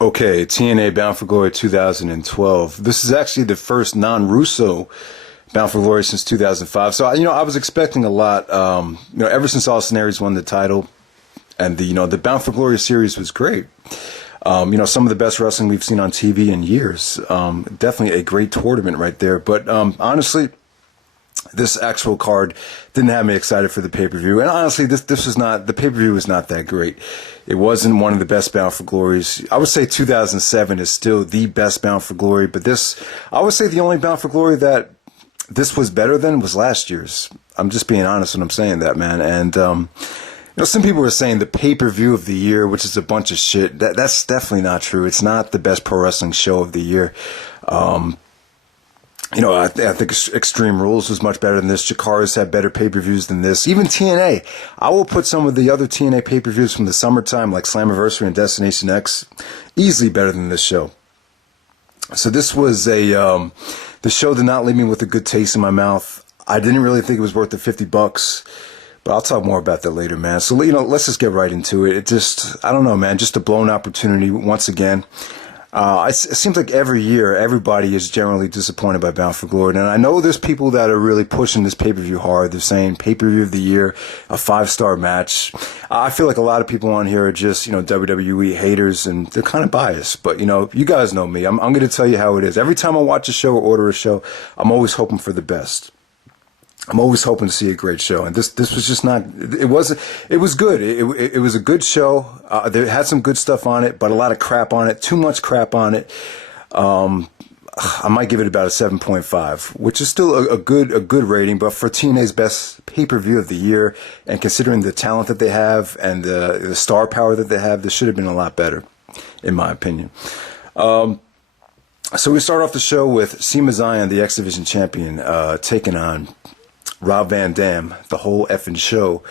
Okay, TNA Bound for Glory 2012. This is actually the first non-Russo Bound for Glory since 2005. So, I was expecting a lot. Ever since Austin Aries won the title, and the Bound for Glory series was great. Some of the best wrestling we've seen on TV in years. Definitely a great tournament right there. But honestly, this actual card didn't have me excited for the pay-per-view. And honestly, the pay-per-view was not that great. It wasn't one of the best Bound for Glories. I would say 2007 is still the best Bound for Glory, but I would say the only Bound for Glory that this was better than was last year's. I'm just being honest when I'm saying that, man. And, some people were saying the pay-per-view of the year, which is a bunch of shit. That's definitely not true. It's not the best pro wrestling show of the year. I think Extreme Rules was much better than this. Chikara's had better pay-per-views than this. Even TNA. I will put some of the other TNA pay-per-views from the summertime, like Slammiversary and Destination X, easily better than this show. So this was the show did not leave me with a good taste in my mouth. I didn't really think it was worth the $50, but I'll talk more about that later, man. So, let's just get right into it. I don't know, man, just a blown opportunity once again. It seems like every year, everybody is generally disappointed by Bound for Glory. And I know there's people that are really pushing this pay-per-view hard. They're saying pay-per-view of the year, a 5-star match. I feel like a lot of people on here are just, WWE haters, and they're kind of biased. But, you guys know me. I'm going to tell you how it is. Every time I watch a show or order a show, I'm always hoping for the best. I'm always hoping to see a great show, and this was just not. It was good. It was a good show. There had some good stuff on it, but a lot of crap on it. Too much crap on it. I might give it about a 7.5, which is still a good rating. But for TNA's best pay-per-view of the year, and considering the talent that they have and the star power that they have, this should have been a lot better, in my opinion. So we start off the show with Sima Zayn, the X Division champion, taking on Rob Van Dam, the whole effing show.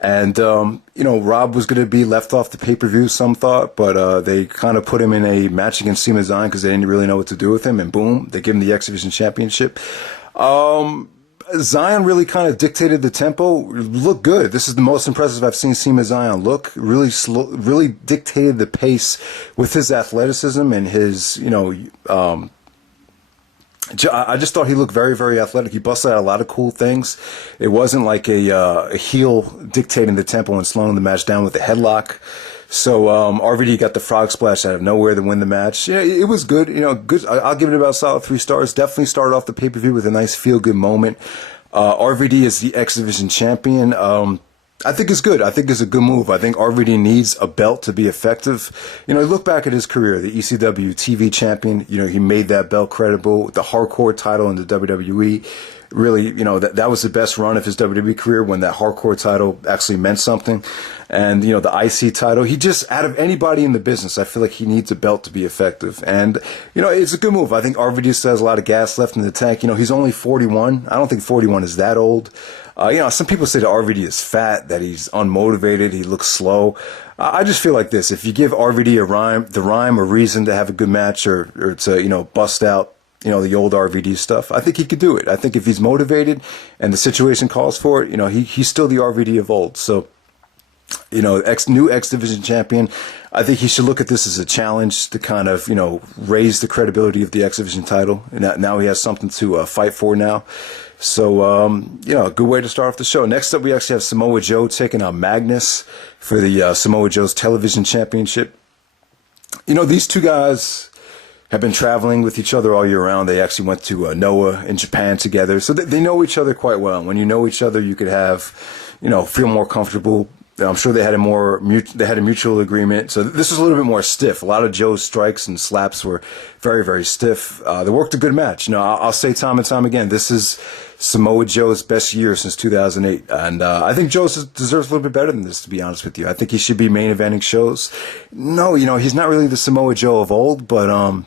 And, Rob was going to be left off the pay-per-view, some thought, but they kind of put him in a match against Sima Zayn because they didn't really know what to do with him, and boom, they give him the X Division championship. Zayn really kind of dictated the tempo. Looked good. This is the most impressive I've seen Sima Zayn look. Really slow, really dictated the pace with his athleticism and his, I just thought he looked very, very athletic. He busted out a lot of cool things. It wasn't like a heel dictating the tempo and slowing the match down with a headlock. So RVD got the frog splash out of nowhere to win the match. Yeah, it was good. Good. I'll give it about a solid 3 stars. Definitely started off the pay-per-view with a nice feel-good moment. RVD is the X Division champion. I think it's good. I think it's a good move. I think RVD needs a belt to be effective. Look back at his career, the ECW TV champion. He made that belt credible. The hardcore title in the WWE. Really, that was the best run of his WWE career when that hardcore title actually meant something. And, the IC title, he just, out of anybody in the business, I feel like he needs a belt to be effective. And, it's a good move. I think RVD still has a lot of gas left in the tank. He's only 41. I don't think 41 is that old. Some people say that RVD is fat, that he's unmotivated, he looks slow. I just feel like this. If you give RVD a reason to have a good match or to, bust out, the old RVD stuff, I think he could do it. I think if he's motivated and the situation calls for it, he's still the RVD of old. So, new X Division champion. I think he should look at this as a challenge to kind of, raise the credibility of the X Division title. And now he has something to fight for now. So, a good way to start off the show. Next up, we actually have Samoa Joe taking on Magnus for the Samoa Joe's television championship. These two guys have been traveling with each other all year round. They actually went to Noah in Japan together. So they know each other quite well. When you know each other, you could have, feel more comfortable. I'm sure they had a mutual agreement. So this was a little bit more stiff. A lot of Joe's strikes and slaps were very, very stiff. They worked a good match. I'll say time and time again, this is Samoa Joe's best year since 2008. And I think Joe deserves a little bit better than this, to be honest with you. I think he should be main eventing shows. No, he's not really the Samoa Joe of old, but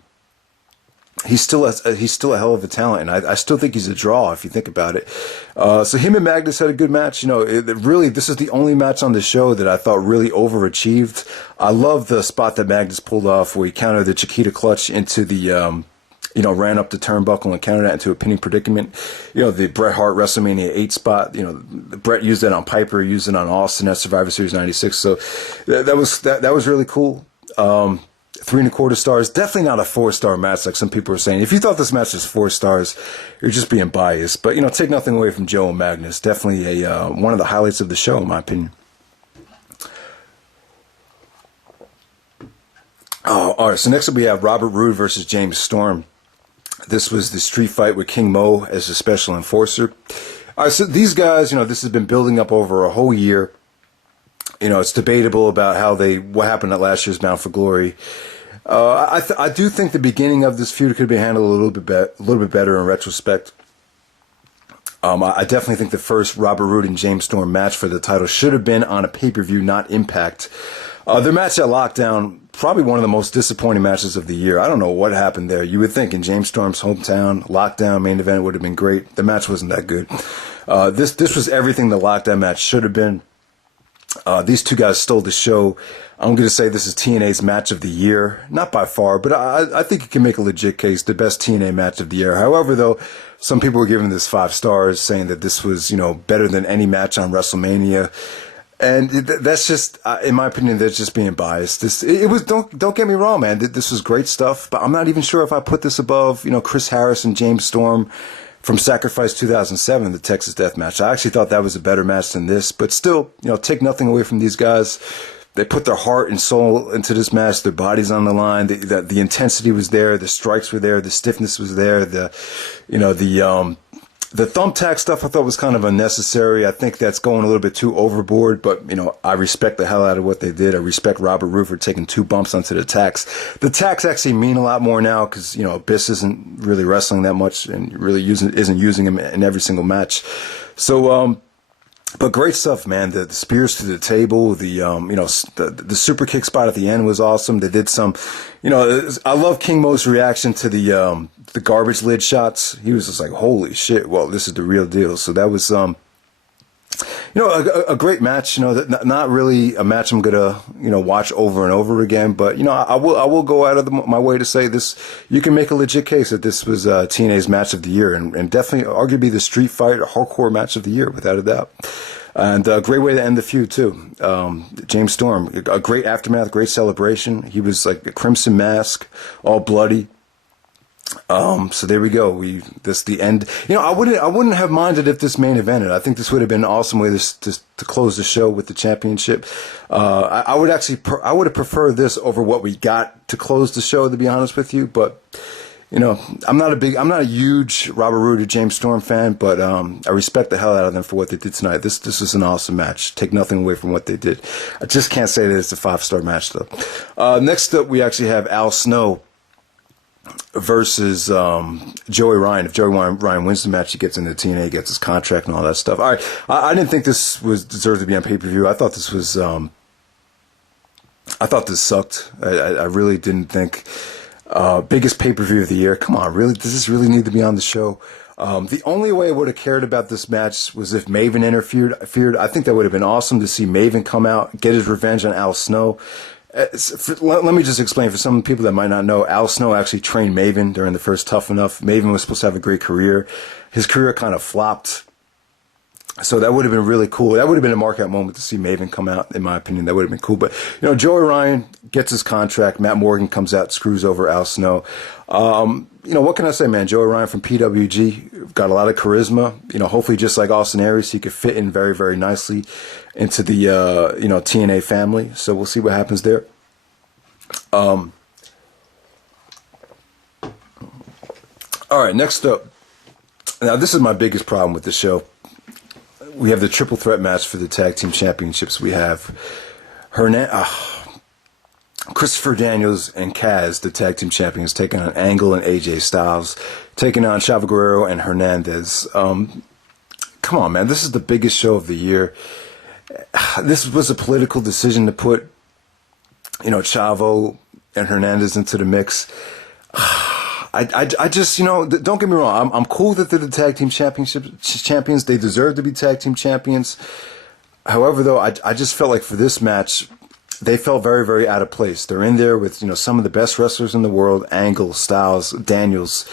he's still a hell of a talent, and I still think he's a draw if you think about it. So him and Magnus had a good match. Really, this is the only match on the show that I thought really overachieved. I love the spot that Magnus pulled off where he countered the Chiquita clutch into the, ran up the turnbuckle and countered that into a pinning predicament. The Bret Hart WrestleMania 8 spot. Bret used that on Piper, used it on Austin at Survivor Series 96. So that was really cool. 3.25 stars. Definitely not a 4-star match like some people are saying. If you thought this match was 4 stars, you're just being biased. But, take nothing away from Joe and Magnus. Definitely one of the highlights of the show, in my opinion. Oh, all right, so next up we have Robert Roode versus James Storm. This was the street fight with King Mo as a special enforcer. All right, so these guys, this has been building up over a whole year. It's debatable about what happened at last year's Bound for Glory. I do think the beginning of this feud could be handled a little bit better in retrospect. I definitely think the first Robert Roode and James Storm match for the title should have been on a pay-per-view, not Impact. Their match at Lockdown, probably one of the most disappointing matches of the year. I don't know what happened there. You would think in James Storm's hometown, Lockdown main event would have been great. The match wasn't that good. This was everything the Lockdown match should have been. These two guys stole the show. I'm going to say this is TNA's match of the year. Not by far, but I think you can make a legit case. The best TNA match of the year. However, though, some people were giving this 5 stars, saying that this was, better than any match on WrestleMania. And that's just, in my opinion, that's just being biased. Don't get me wrong, man. This was great stuff, but I'm not even sure if I put this above, Chris Harris and James Storm from Sacrifice 2007, the Texas Death Match. I actually thought that was a better match than this, but still, take nothing away from these guys. They put their heart and soul into this match. Their bodies on the line. The intensity was there. The strikes were there. The stiffness was there. The thumbtack stuff I thought was kind of unnecessary. I think that's going a little bit too overboard, but, I respect the hell out of what they did. I respect Robert Roode for taking 2 bumps onto the tacks. The tacks actually mean a lot more now because, Abyss isn't really wrestling that much and really isn't using him in every single match. So, but great stuff, man. The spears to the table, the super kick spot at the end was awesome. They did some, I love King Mo's reaction to the garbage lid shots. He was just like, holy shit, well, this is the real deal. So that was, a great match, not really a match I'm going to, watch over and over again. But, I will go out of my way to say this. You can make a legit case that this was TNA's match of the year and definitely arguably the street fight or hardcore match of the year, without a doubt. And a great way to end the feud, too. James Storm, a great aftermath, great celebration. He was like a crimson mask, all bloody. So there we go. This the end. I wouldn't have minded if this main evented. I think this would have been an awesome way to close the show with the championship. I would have preferred this over what we got to close the show, to be honest with you. But I'm not a huge Robert Roode or James Storm fan, but I respect the hell out of them for what they did tonight. This was an awesome match. Take nothing away from what they did. I just can't say that it's a 5-star match though. Next up, we actually have Al Snow versus Joey Ryan. If Joey Ryan wins the match, he gets into TNA, gets his contract and all that stuff. All right, I didn't think this deserved to be on pay-per-view. I thought this was, I thought this sucked. I really didn't think. Biggest pay-per-view of the year. Come on, really? Does this really need to be on the show? The only way I would have cared about this match was if Maven interfered. I think that would have been awesome to see Maven come out, get his revenge on Al Snow. Let me just explain for some people that might not know. Al Snow actually trained Maven during the first Tough Enough. Maven was supposed to have a great career. His career kind of flopped. So that would have been really cool. That would have been a markout moment to see Maven come out, in my opinion. That would have been cool. But, Joey Ryan gets his contract. Matt Morgan comes out, screws over Al Snow. What can I say, man? Joey Ryan from PWG got a lot of charisma. Hopefully just like Austin Aries, he could fit in very, very nicely into the, TNA family. So we'll see what happens there. All right, next up. Now, this is my biggest problem with the show. We have the triple threat match for the tag team championships. We have Christopher Daniels and Kaz, the tag team champions, taking on Angle and AJ Styles, taking on Chavo Guerrero and Hernandez. Come on, man. This is the biggest show of the year. This was a political decision to put, Chavo and Hernandez into the mix. I just, don't get me wrong. I'm cool that they're the tag team champions. They deserve to be tag team champions. However, though, I just felt like for this match, they felt very, very out of place. They're in there with, some of the best wrestlers in the world, Angle, Styles, Daniels.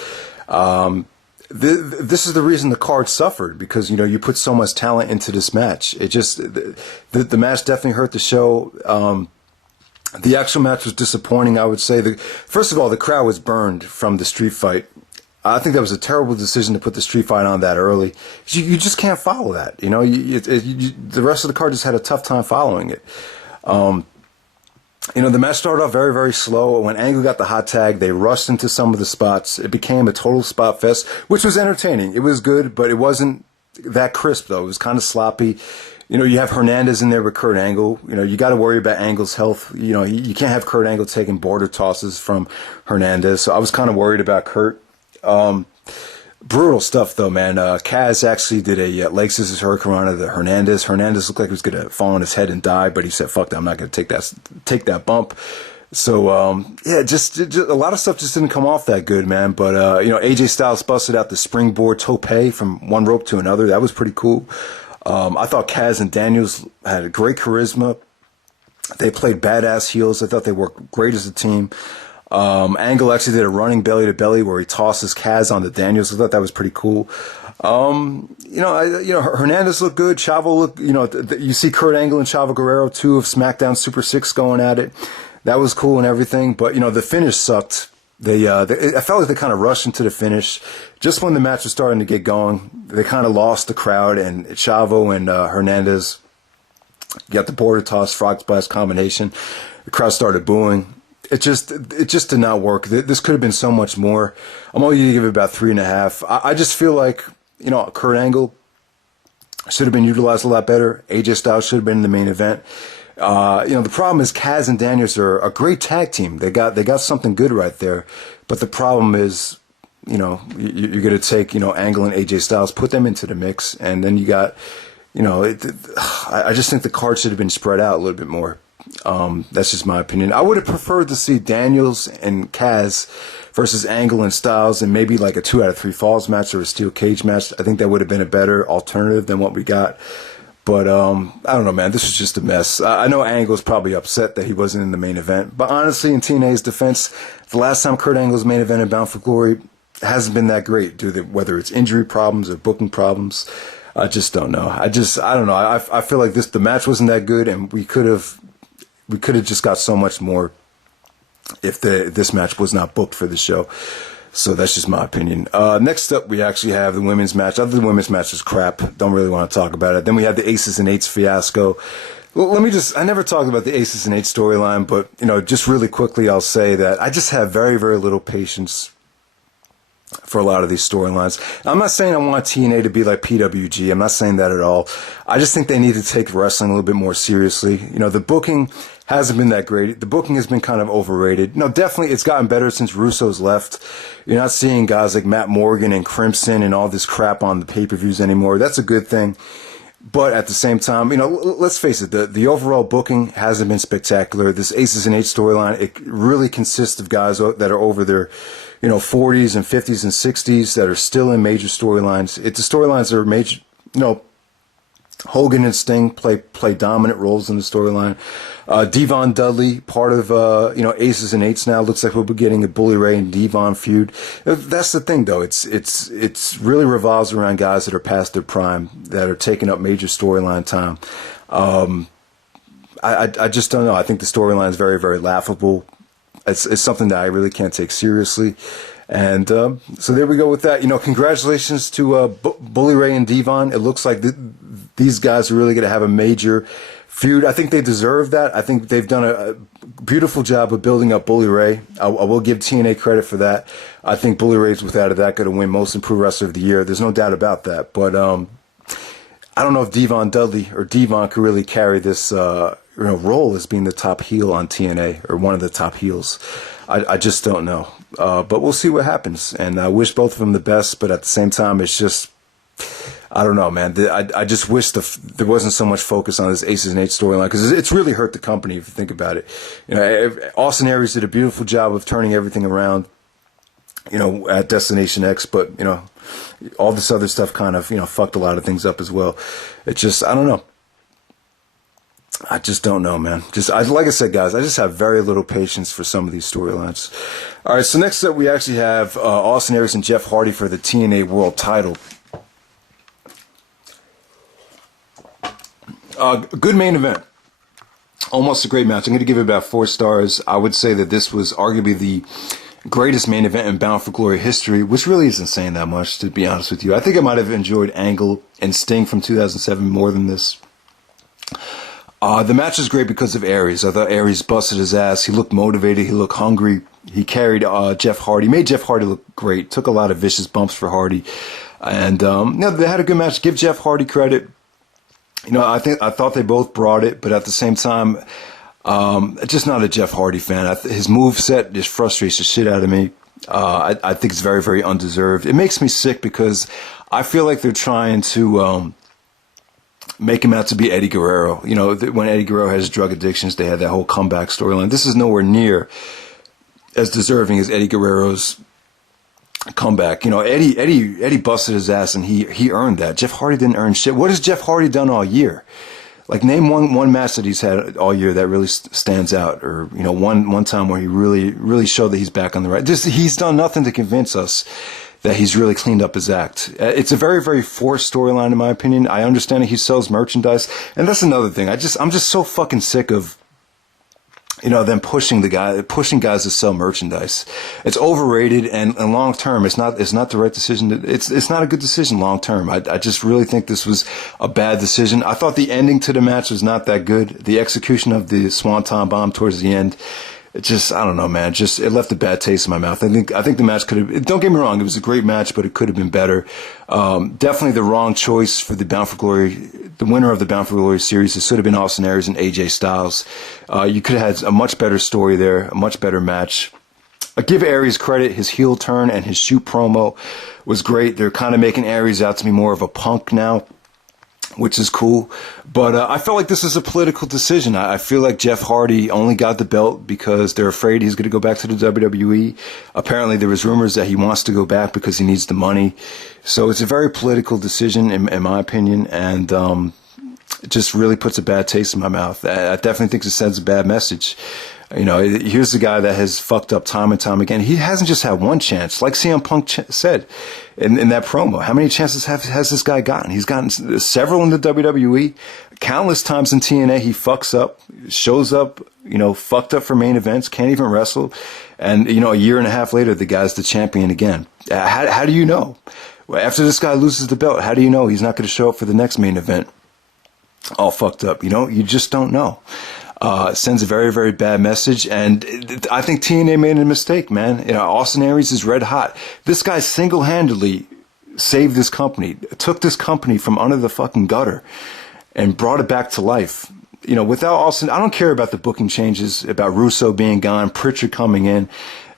This is the reason the card suffered because, you put so much talent into this match. It just, the match definitely hurt the show. The actual match was disappointing, I would say. First of all, the crowd was burned from the street fight. I think that was a terrible decision to put the street fight on that early. You just can't follow that. You know, the rest of the card just had a tough time following it. You know, the match started off very, very slow. When Angle got the hot tag, they rushed into some of the spots. It became a total spot fest, which was entertaining. It was good, but it wasn't that crisp, though. It was kind of sloppy. You know, you have Hernandez in there with Kurt Angle. You know, you got to worry about Angle's health. You know, you can't have Kurt Angle taking border tosses from Hernandez. So I was kind of worried about Kurt. Brutal stuff, though, man. Kaz actually did a leg scissors hurricanrana to Hernandez. Hernandez looked like he was going to fall on his head and die, but he said, fuck that, I'm not going to take that bump. So, yeah, just a lot of stuff just didn't come off that good, man. But, you know, AJ Styles busted out the springboard tope from one rope to another. That was pretty cool. I thought Kaz and Daniels had a great charisma. They played badass heels. I thought they worked great as a team. Angle actually did a running belly to belly where he tosses Kaz on the Daniels. I thought that was pretty cool. You know, Hernandez looked good. Chavo looked, you know, you see Kurt Angle and Chavo Guerrero, two of SmackDown Super 6 going at it. That was cool and everything. But, you know, the finish sucked. I felt like they kind of rushed into the finish. Just when the match was starting to get going, they kind of lost the crowd, and Chavo and Hernandez got the border toss, frog splash combination. The crowd started booing. It just did not work. This could have been so much more. I'm only going to give it about 3.5. I just feel like, you know, Kurt Angle should have been utilized a lot better. AJ Styles should have been in the main event. You know, the problem is Kaz and Daniels are a great tag team. They got something good right there. But the problem is, you know, you're going to take, you know, Angle and AJ Styles, put them into the mix, and then you got, you know, I just think the card should have been spread out a little bit more. That's just my opinion. I would have preferred to see Daniels and Kaz versus Angle and Styles and maybe like a 2 out of 3 falls match or a steel cage match. I think that would have been a better alternative than what we got. But I don't know, man. This was just a mess. I know Angle's probably upset that he wasn't in the main event. But honestly, in TNA's defense, the last time Kurt Angle's main event in Bound for Glory hasn't been that great, whether it's injury problems or booking problems. I just don't know. I don't know. I feel like the match wasn't that good, and we could have just got so much more if this match was not booked for the show. So that's just my opinion. Next up, we actually have the women's match. I think the women's match is crap. Don't really want to talk about it. Then we have the Aces and Eights fiasco. Well, I never talked about the Aces and Eights storyline, but, you know, just really quickly, I'll say that I just have very, very little patience for a lot of these storylines. I'm not saying I want TNA to be like PWG. I'm not saying that at all. I just think they need to take wrestling a little bit more seriously. You know, the booking hasn't been that great. The booking has been kind of overrated. No, definitely it's gotten better since Russo's left. You're not seeing guys like Matt Morgan and Crimson and all this crap on the pay-per-views anymore. That's a good thing. But at the same time, you know, let's face it, the overall booking hasn't been spectacular. This Aces and Eights storyline, it really consists of guys that are over their, you know, 40s and 50s and 60s that are still in major storylines. The storylines that are major, you know, Hogan and Sting play dominant roles in the storyline. Devon Dudley, part of, you know, Aces and Eights now. Looks like we'll be getting a Bully Ray and Devon feud. That's the thing, though. It's really revolves around guys that are past their prime, that are taking up major storyline time. I just don't know. I think the storyline is very, very laughable. It's something that I really can't take seriously. And so there we go with that. You know, congratulations to Bully Ray and Devon. It looks like these guys are really going to have a major feud. I think they deserve that. I think they've done a beautiful job of building up Bully Ray. I will give TNA credit for that. I think Bully Ray's without a doubt going to win Most Improved Wrestler of the Year. There's no doubt about that. But I don't know if Devon Dudley or Devon could really carry this role as being the top heel on TNA or one of the top heels. I just don't know. But we'll see what happens. And I wish both of them the best. But at the same time, it's just, I don't know, man. I just wish there wasn't so much focus on this Aces and Eights storyline because it's really hurt the company if you think about it. You know, Austin Aries did a beautiful job of turning everything around, you know, at Destination X, but, you know, all this other stuff kind of, you know, fucked a lot of things up as well. It just, I don't know. I just don't know, man. Like I said, guys, I just have very little patience for some of these storylines. All right, so next up we actually have Austin Aries and Jeff Hardy for the TNA World Title. Good main event. Almost a great match. I'm going to give it about 4 stars. I would say that this was arguably the greatest main event in Bound for Glory history, which really isn't saying that much, to be honest with you. I think I might have enjoyed Angle and Sting from 2007 more than this. The match was great because of Aries. I thought Aries busted his ass. He looked motivated. He looked hungry. He carried Jeff Hardy. Made Jeff Hardy look great. Took a lot of vicious bumps for Hardy. And they had a good match. Give Jeff Hardy credit. I thought they both brought it, but at the same time, just not a Jeff Hardy fan. His moveset just frustrates the shit out of me. I think it's very, very undeserved. It makes me sick because I feel like they're trying to make him out to be Eddie Guerrero. When Eddie Guerrero had his drug addictions, they had that whole comeback storyline. This is nowhere near as deserving as Eddie Guerrero's comeback. Eddie busted his ass and he earned that. Jeff Hardy didn't earn shit. What has Jeff Hardy done all year? Like, name one match that he's had all year that really stands out, or one time where he really showed that he's back on the right. He's done nothing to convince us that he's really cleaned up his act. It's a very, very forced storyline, in my opinion. I understand that he sells merchandise, and that's another thing. I'm just so fucking sick of them pushing guys to sell merchandise. It's overrated, and long term, it's not the right decision. It's not a good decision long term. I just really think this was a bad decision. I thought the ending to the match was not that good. The execution of the Swanton Bomb towards the end, I don't know, man. It left a bad taste in my mouth. I think the match could have, don't get me wrong, it was a great match, but it could have been better. Definitely the wrong choice for the Bound for Glory, the winner of the Bound for Glory series. It should have been Austin Aries and AJ Styles. You could have had a much better story there, a much better match. I give Aries credit. His heel turn and his shoot promo was great. They're kind of making Aries out to be more of a punk now, which is cool. But I felt like this is a political decision. I feel like Jeff Hardy only got the belt because they're afraid he's going to go back to the WWE. Apparently there was rumors that he wants to go back because he needs the money. So it's a very political decision, in my opinion, and it just really puts a bad taste in my mouth. I definitely think it sends a bad message. Here's the guy that has fucked up time and time again. He hasn't just had one chance. Like CM Punk said in that promo, how many chances has this guy gotten? He's gotten several in the WWE. Countless times in TNA, he fucks up, shows up, fucked up for main events, can't even wrestle. And, a year and a half later, the guy's the champion again. How do you know? After this guy loses the belt, how do you know he's not going to show up for the next main event all fucked up? You just don't know. Sends a very, very bad message, and I think TNA made a mistake, man. Austin Aries is red hot. This guy single-handedly saved this company, took this company from under the fucking gutter, and brought it back to life. Without Austin, I don't care about the booking changes, about Russo being gone, Pritchard coming in.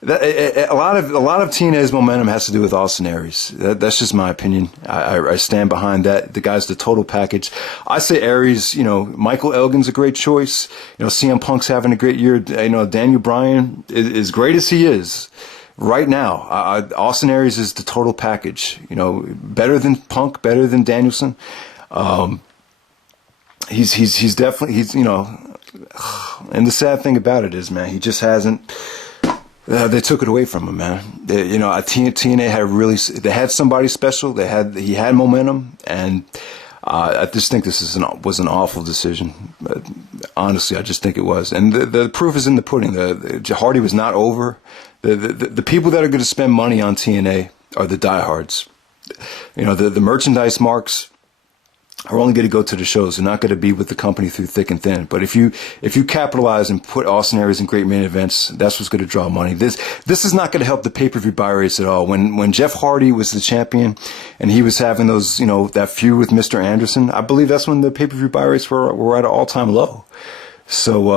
A lot of TNA's momentum has to do with Austin Aries. That's just my opinion. I stand behind that. The guy's the total package. I say Aries. Michael Elgin's a great choice. CM Punk's having a great year. Daniel Bryan, as great as he is right now, Austin Aries is the total package. Better than Punk, better than Danielson. He's definitely, and the sad thing about it is, man, he just hasn't. They took it away from him, man. TNA they had somebody special. He had momentum, and I just think this was an awful decision. But honestly, I just think it was. And the proof is in the pudding. Hardy was not over. The people that are going to spend money on TNA are the diehards. The merchandise marks are only going to go to the shows. They're not going to be with the company through thick and thin. But if you capitalize and put Austin Aries in great main events, that's what's going to draw money. This is not going to help the pay-per-view buy rates at all. When Jeff Hardy was the champion and he was having those, that feud with Mr. Anderson, I believe that's when the pay-per-view buy rates were at an all-time low. So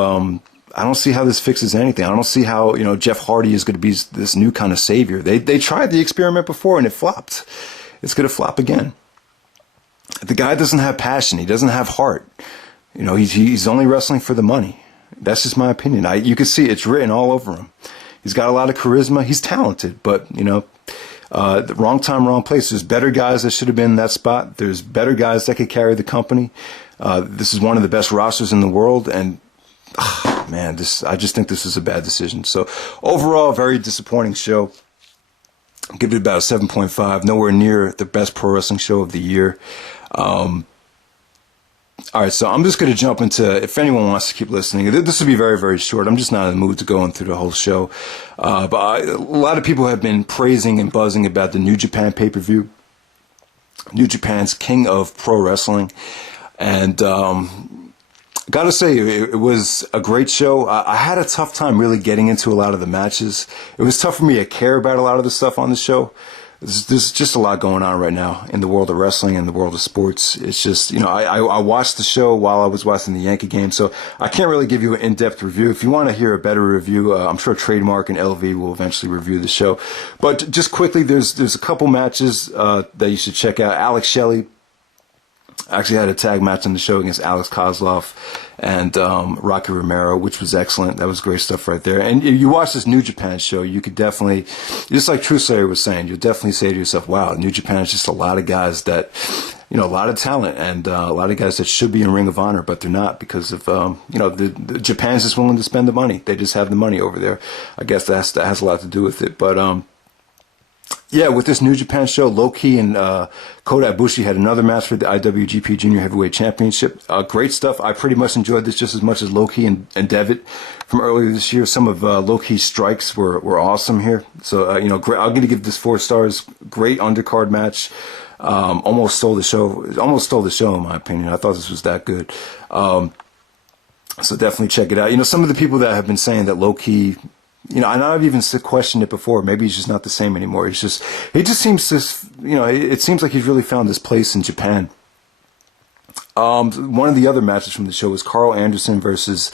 I don't see how this fixes anything. I don't see how, Jeff Hardy is going to be this new kind of savior. They tried the experiment before and it flopped. It's going to flop again. The guy doesn't have passion. He doesn't have heart. He's only wrestling for the money. That's just my opinion. You can see it's written all over him. He's got a lot of charisma. He's talented, but the wrong time, wrong place. There's better guys that should have been in that spot. There's better guys that could carry the company. This is one of the best rosters in the world, and man, I just think this is a bad decision. So overall, very disappointing show. Give it about a 7.5. Nowhere near the best pro wrestling show of the year. All right, so I'm just going to jump into, if anyone wants to keep listening, this will be very, very short. I'm just not in the mood to go through the whole show. A lot of people have been praising and buzzing about the New Japan pay-per-view. New Japan's King of Pro Wrestling. And gotta say, it was a great show. I had a tough time really getting into a lot of the matches. It was tough for me to care about a lot of the stuff on the show. There's just a lot going on right now in the world of wrestling and the world of sports. It's just, I watched the show while I was watching the Yankee game, so I can't really give you an in-depth review. If you want to hear a better review, I'm sure Trademark and LV will eventually review the show. But just quickly, there's a couple matches that you should check out. Alex Shelley actually had a tag match on the show against Alex Koslov and Rocky Romero, which was excellent. That was great stuff right there. And if you watch this New Japan show, you could definitely, just like True Slayer was saying, you'll definitely say to yourself, wow, New Japan is just a lot of guys that, a lot of talent and a lot of guys that should be in Ring of Honor, but they're not because of, the Japan's just willing to spend the money. They just have the money over there. I guess that has a lot to do with it. But, yeah, with this New Japan show, Low-Key and Kota Ibushi had another match for the IWGP Junior Heavyweight Championship. Great stuff. I pretty much enjoyed this just as much as Low-Key and Devitt from earlier this year. Some of Low-Key's strikes were awesome here. So, great. I'm going to give this 4 stars. Great undercard match. Almost stole the show. Almost stole the show, in my opinion. I thought this was that good. So definitely check it out. Some of the people that have been saying that Low-Key, and I've even questioned it before. Maybe he's just not the same anymore. He just seems to, it seems like he's really found his place in Japan. One of the other matches from the show was Carl Anderson versus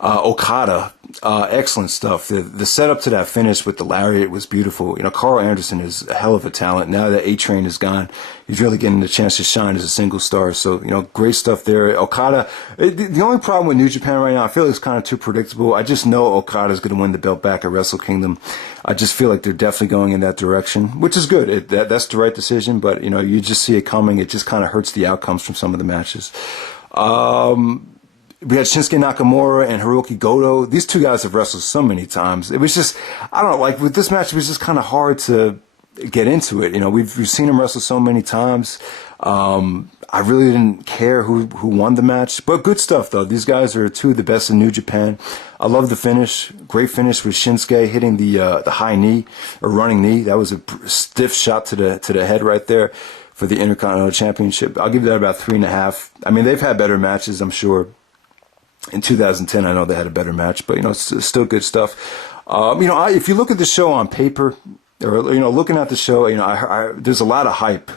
Okada. Excellent stuff. The setup to that finish with the lariat was beautiful. Carl Anderson is a hell of a talent. Now that A-Train is gone, he's really getting the chance to shine as a single star. So, great stuff there. Okada, the only problem with New Japan right now, I feel it's kind of too predictable. I just know Okada's going to win the belt back at Wrestle Kingdom. I just feel like they're definitely going in that direction, which is good. That's the right decision, but, you just see it coming. It just kind of hurts the outcomes from some of the matches. We had Shinsuke Nakamura and Hiroki Goto. These two guys have wrestled so many times. It was just, I don't know, like with this match, it was just kind of hard to get into it. We've seen them wrestle so many times. I really didn't care who won the match, but good stuff though. These guys are two of the best in New Japan. I love the finish. Great finish with Shinsuke hitting the high knee or running knee. That was a stiff shot to the head right there for the Intercontinental Championship. I'll give that about 3.5. I mean, they've had better matches, I'm sure. In 2010, I know they had a better match, but, it's still good stuff. If you look at the show on paper, or, looking at the show, there's a lot of hype.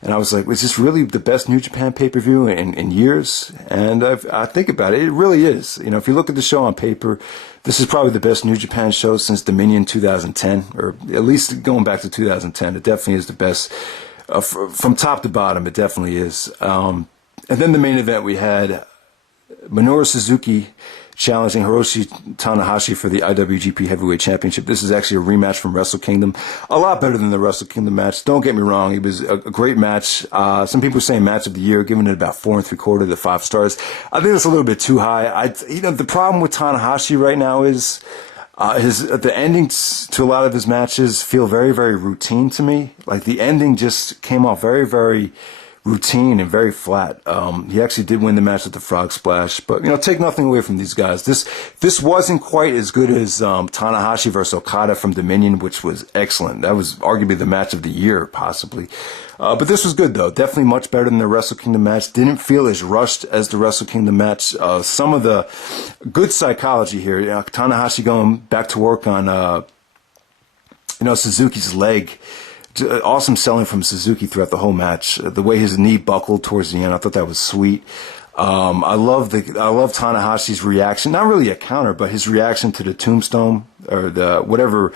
And I was like, was this really the best New Japan pay-per-view in years? And I think about it, it really is. If you look at the show on paper, this is probably the best New Japan show since Dominion 2010, or at least going back to 2010. It definitely is the best. From top to bottom, it definitely is. And then the main event we had Minoru Suzuki challenging Hiroshi Tanahashi for the IWGP Heavyweight Championship. This is actually a rematch from Wrestle Kingdom. A lot better than the Wrestle Kingdom match. Don't get me wrong. It was a great match. Some people are saying match of the year, giving it about 4 3/4 to 5 stars. I think it's a little bit too high. The problem with Tanahashi right now is the endings to a lot of his matches feel very, very routine to me. Like the ending just came off very, very routine and very flat. He actually did win the match with the Frog Splash, but take nothing away from these guys. This wasn't quite as good as Tanahashi versus Okada from Dominion, which was excellent. That was arguably the match of the year, possibly. But this was good though. Definitely much better than the Wrestle Kingdom match. Didn't feel as rushed as the Wrestle Kingdom match. Some of the good psychology here. Tanahashi going back to work on Suzuki's leg. Awesome selling from Suzuki throughout the whole match. The way his knee buckled towards the end, I thought that was sweet. I love Tanahashi's reaction. Not really a counter, but his reaction to the tombstone or the whatever.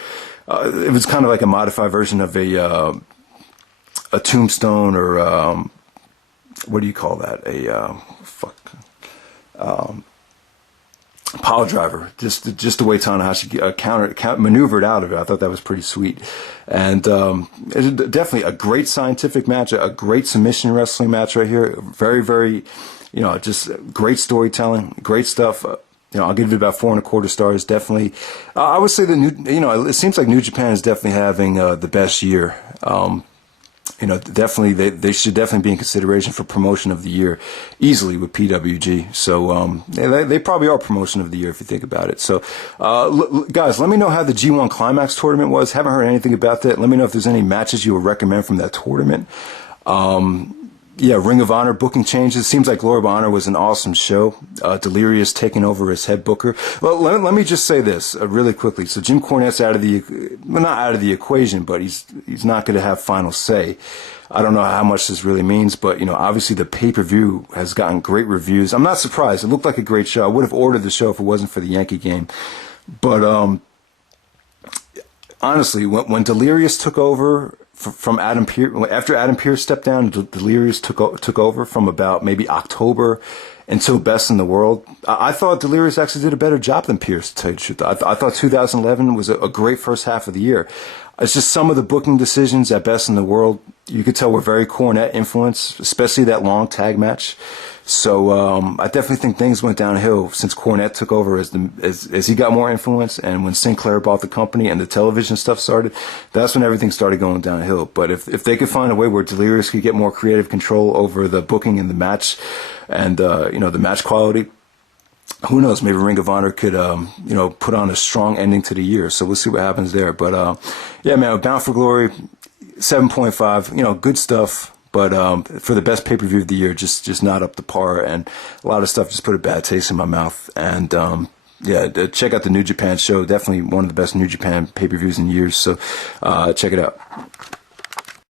It was kind of like a modified version of a tombstone or what do you call that? Pile driver, just the way Tanahashi maneuvered out of it. I thought that was pretty sweet, and definitely a great scientific match, a great submission wrestling match right here. Very, very, just great storytelling, great stuff. I'll give it about 4 1/4 stars. Definitely, I would say it seems like New Japan is definitely having the best year. definitely they should definitely be in consideration for promotion of the year easily with PWG. So they probably are promotion of the year if you think about it. So guys, let me know how the G1 Climax tournament was. Haven't heard anything about that. Let me know if there's any matches you would recommend from that tournament. Yeah, Ring of Honor booking changes. Seems like Glory of Honor was an awesome show. Delirious taking over as head booker. Well, let me just say this really quickly. So Jim Cornette's not out of the equation, but he's not going to have final say. I don't know how much this really means, but obviously the pay-per-view has gotten great reviews. I'm not surprised. It looked like a great show. I would have ordered the show if it wasn't for the Yankee game. But honestly, when Delirious took over from Adam Pearce, after Adam Pearce stepped down, Delirious took over from about maybe October until Best in the World. I thought Delirious actually did a better job than Pearce, to tell you the truth. I thought 2011 was a great first half of the year. It's just some of the booking decisions at Best in the World, you could tell were very Cornette influenced, especially that long tag match. So I definitely think things went downhill since Cornette took over as he got more influence, and when Sinclair bought the company and the television stuff started, that's when everything started going downhill. But if they could find a way where Delirious could get more creative control over the booking and the match, and the match quality, who knows? Maybe Ring of Honor could put on a strong ending to the year. So we'll see what happens there. But yeah, man, Bound for Glory, 7.5. Good stuff. But for the best pay-per-view of the year, just not up to par, and a lot of stuff just put a bad taste in my mouth. And yeah, check out the New Japan show. Definitely one of the best New Japan pay-per-views in years. So check it out.